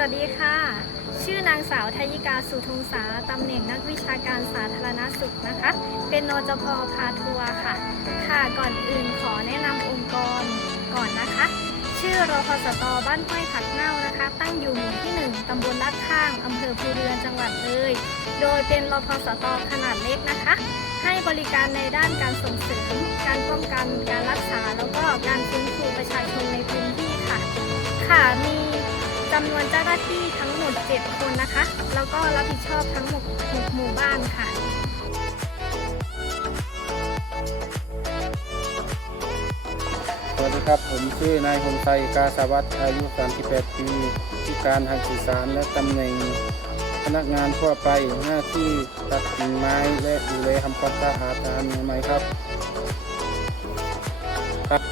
สวัสดีค่ะ ชื่อนางสาวทยิกาสุทงษาตำแหน่งนักวิชาการสาธารณสุขนะคะ เป็นนจพพาทัวร์ค่ะ ค่ะก่อนอื่นขอแนะนำองค์กรก่อนนะคะ ชื่อรพสตบ้านห้วยผักเน่านะคะ ตั้งอยู่หมู่ที่ 1 ตำบลลาดข้างอำเภอภูเรือนจังหวัดเลย โดยเป็นรพสตขนาดเล็กนะคะ ให้บริการในด้านการส่งเสริม การป้องกันการรักษาแล้วก็การฟื้นฟูประชาชนในพื้นที่ค่ะ ค่ะมีำนวนเจ้าหน้าที่ทั้งหมด 7 คนนะคะ แล้วก็รับผิดชอบทั้งหมด6หมู่บ้านค่ะสวัสดีครับ ผมชื่อนายหงไทยกาสาวัตรอายุ 38 ปีพิการทางสื่อสารและตำแหน่งพนักงานทั่วไปหน้าที่ตัดกิ่งไม้และดูแลทำความสะอาดตามใหม่ครับ ครับ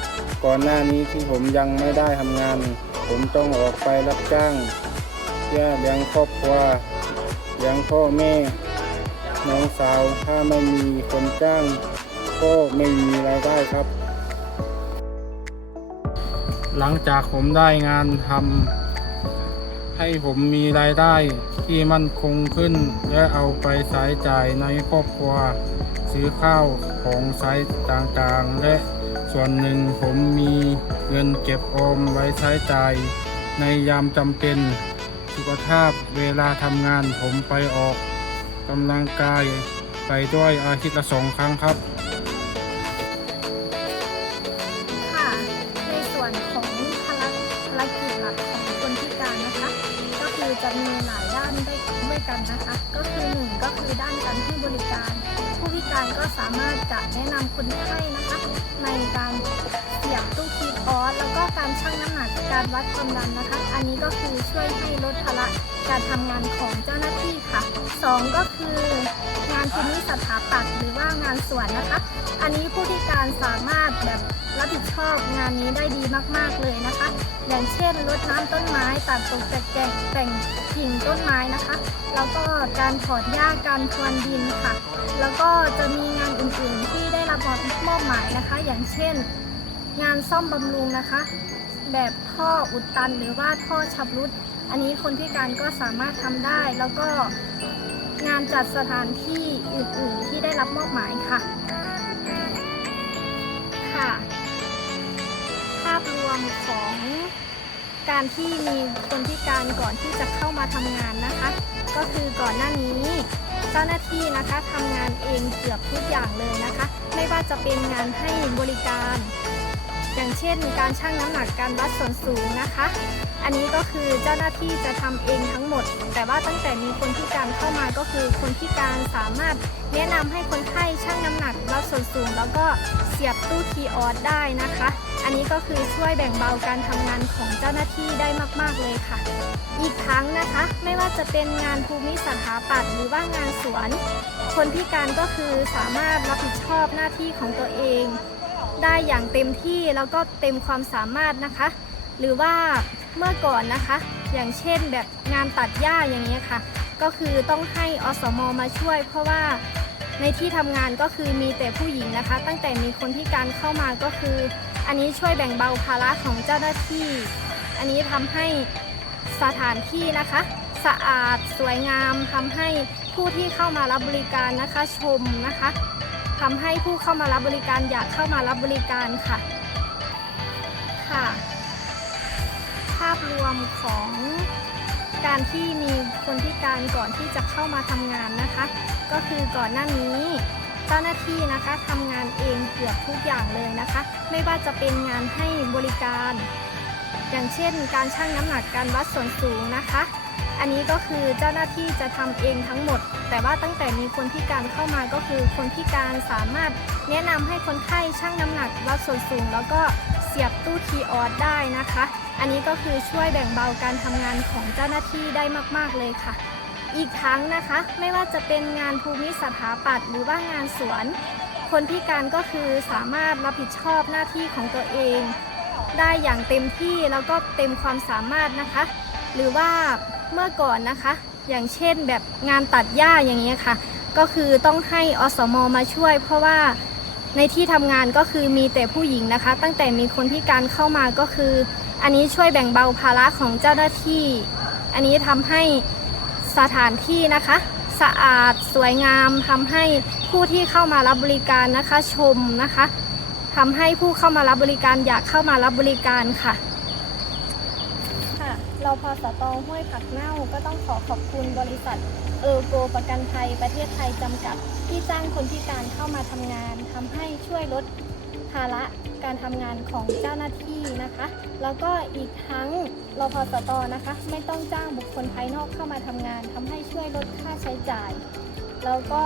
ก่อนหน้านี้ที่ผมยังไม่ได้ทำงาน ผมต้องออกไปรับจ้างเพื่อเลี้ยงครอบครัวเลี้ยงพ่อแม่ น้องสาวถ้าไม่มีคนจ้าง ก็ไม่มีรายได้ครับ หลังจากผมได้งานทำให้ผมมีรายได้ที่มั่นคงขึ้น และเอาไปใช้จ่ายในครอบครัว ซื้อข้าวของใช้ต่างๆ และ ส่วนหนึ่งผมมีเงินเก็บออมไว้ใช้จ่ายในยามจำเป็น สุขภาพเวลาทำงานผมไปออกกำลังกายไปด้วยอาทิตย์ละสองครั้งครับ ค่ะในส่วนของภารภารกิจหลักของคนพิการนะคะ ก็คือจะมีหลายด้านด้วยด้วยกันนะคะ ก็คือหนึ่งก็คือด้านการให้บริการ ผู้พิการก็สามารถจะแนะนำคนไข้นะคะ การชั่งน้ำหนักการวัดความดันนะคะ อันนี้ก็คือช่วยให้ลดภาระการทำงานของเจ้าหน้าที่ค่ะสองก็คืองานภูมิสถาปัตย์หรือว่างานสวนนะคะ อันนี้ผู้พิการสามารถแบบรับผิดชอบงานนี้ได้ดีมากๆเลยนะคะ อย่างเช่นรดน้ำต้นไม้ตัดตกแต่งแต่งแต่งกิ่งต้นไม้นะคะ แล้วก็การถอดหญ้าการพรวนดินค่ะ แล้วก็จะมีงานอื่นๆที่ได้รับมอบหมายนะคะ อย่างเช่น งานซ่อมบำรุงนะคะ แบบท่ออุดตันหรือว่าท่อชำรุด อันนี้คนพิการก็สามารถทำได้ แล้วก็งานจัดสถานที่อื่นๆที่ได้รับมอบหมายค่ะ ค่ะ ภาพรวมของการที่มีคนพิการก่อนที่จะเข้ามาทำงานนะคะ ก็คือก่อนหน้านี้เจ้าหน้าที่นะคะทำงานเองเกือบทุกอย่างเลยนะคะ ไม่ว่าจะเป็นงานให้บริการ อย่างเช่น การชั่งน้ำหนักการวัดส่วนสูงนะคะ อันนี้ก็คือเจ้าหน้าที่จะทำเองทั้งหมด แต่ว่าตั้งแต่มีคนพิการเข้ามาก็คือคนพิการสามารถแนะนำให้คนไข้ชั่งน้ำหนักวัดส่วนสูง แล้วก็เสียบตู้คีย์ออสได้นะคะ อันนี้ก็คือช่วยแบ่งเบาการทำงานของเจ้าหน้าที่ได้มาก ๆเลยค่ะ อีกทั้งนะคะไม่ว่าจะเป็นงานภูมิสถาปัตย์หรือว่างานสวน คนพิการก็คือสามารถรับผิดชอบหน้าที่ของตัวเอง ได้อย่างเต็มที่แล้วก็เต็มความสามารถนะคะ หรือว่าเมื่อก่อนนะคะ อย่างเช่นแบบงานตัดหญ้าอย่างเงี้ยค่ะ ก็คือต้องให้อสมมาช่วย เพราะว่าในที่ทำงานก็คือมีแต่ผู้หญิงนะคะ ตั้งแต่มีคนพิการเข้ามาก็คือ อันนี้ช่วยแบ่งเบาภาระของเจ้าหน้าที่ อันนี้ทำให้สถานที่นะคะ สะอาดสวยงามทำให้ผู้ที่เข้ามารับบริการนะคะชมนะคะ ทำให้ผู้เข้ามารับบริการอยากเข้ามารับบริการค่ะ ค่ะ ภาพรวมของการที่มีคนพิการก่อนที่จะเข้ามาทำงานนะคะ ก็คือก่อนหน้านี้เจ้าหน้าที่นะคะทำงานเองเกือบทุกอย่างเลยนะคะ ไม่ว่าจะเป็นงานให้บริการ อย่างเช่น การชั่งน้ำหนักการวัดส่วนสูงนะคะ อันนี้ก็คือเจ้าหน้าที่จะทำเองทั้งหมด แต่ว่าตั้งแต่มีคนพิการเข้ามาก็คือ คนพิการสามารถแนะนำให้คนไข้ชั่งน้ำหนักวัดส่วนสูง แล้วก็เสียบตู้คีออสได้นะคะ อันนี้ก็คือช่วยแบ่งเบาการทำงานของเจ้าหน้าที่ได้มากๆเลยค่ะ อีกทั้งนะคะไม่ว่าจะเป็นงานภูมิสถาปัตย์หรือว่างานสวน คนพิการก็คือสามารถรับผิดชอบหน้าที่ของตัวเอง ได้อย่างเต็มที่แล้วก็เต็มความสามารถนะคะ หรือว่า เมื่อก่อนนะคะ อย่างเช่นแบบงานตัดหญ้าอย่างเงี้ยค่ะ ก็คือต้องให้อสมมาช่วย เพราะว่าในที่ทำงานก็คือมีแต่ผู้หญิงนะคะ ตั้งแต่มีคนพิการเข้ามาก็คือ อันนี้ช่วยแบ่งเบาภาระของเจ้าหน้าที่ อันนี้ทำให้สถานที่นะคะ สะอาดสวยงามทำให้ผู้ที่เข้ามารับบริการนะคะชมนะคะทำให้ผู้เข้ามารับบริการอยากเข้ามารับบริการค่ะ เราพอสตอห้วยผักเน่าก็ต้องขอขอบคุณบริษัทเออโกประกันภัยประเทศไทยจำกัด ที่จ้างคนพิการเข้ามาทำงานทำให้ช่วยลดภาระการทำงานของเจ้าหน้าที่นะคะ แล้วก็อีกทั้งรพสตนะคะ ไม่ต้องจ้างบุคคลภายนอกเข้ามาทำงานทำให้ช่วยลดค่าใช้จ่าย แล้วก็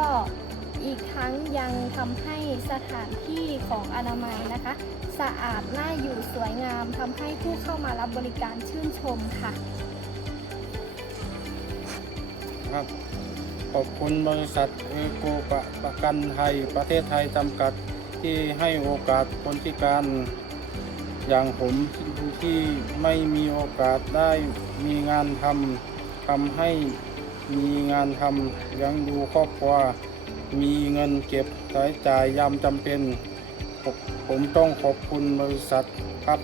อีกทั้งยังทำให้สถานที่ของอนามัยนะคะ สะอาดน่าอยู่สวยงามทำให้ผู้เข้ามารับบริการชื่นชมค่ะครับขอบคุณบริษัทเอโกประประกันไทยประเทศไทยจำกัดที่ให้โอกาสคนพิการ อย่างผมที่ไม่มีโอกาสได้มีงานทำทำให้มีงานทำเลี้ยงดูครอบครัว มีเงินเก็บใช้จ่ายยามจำเป็น ผมต้องขอบคุณบริษัทครับ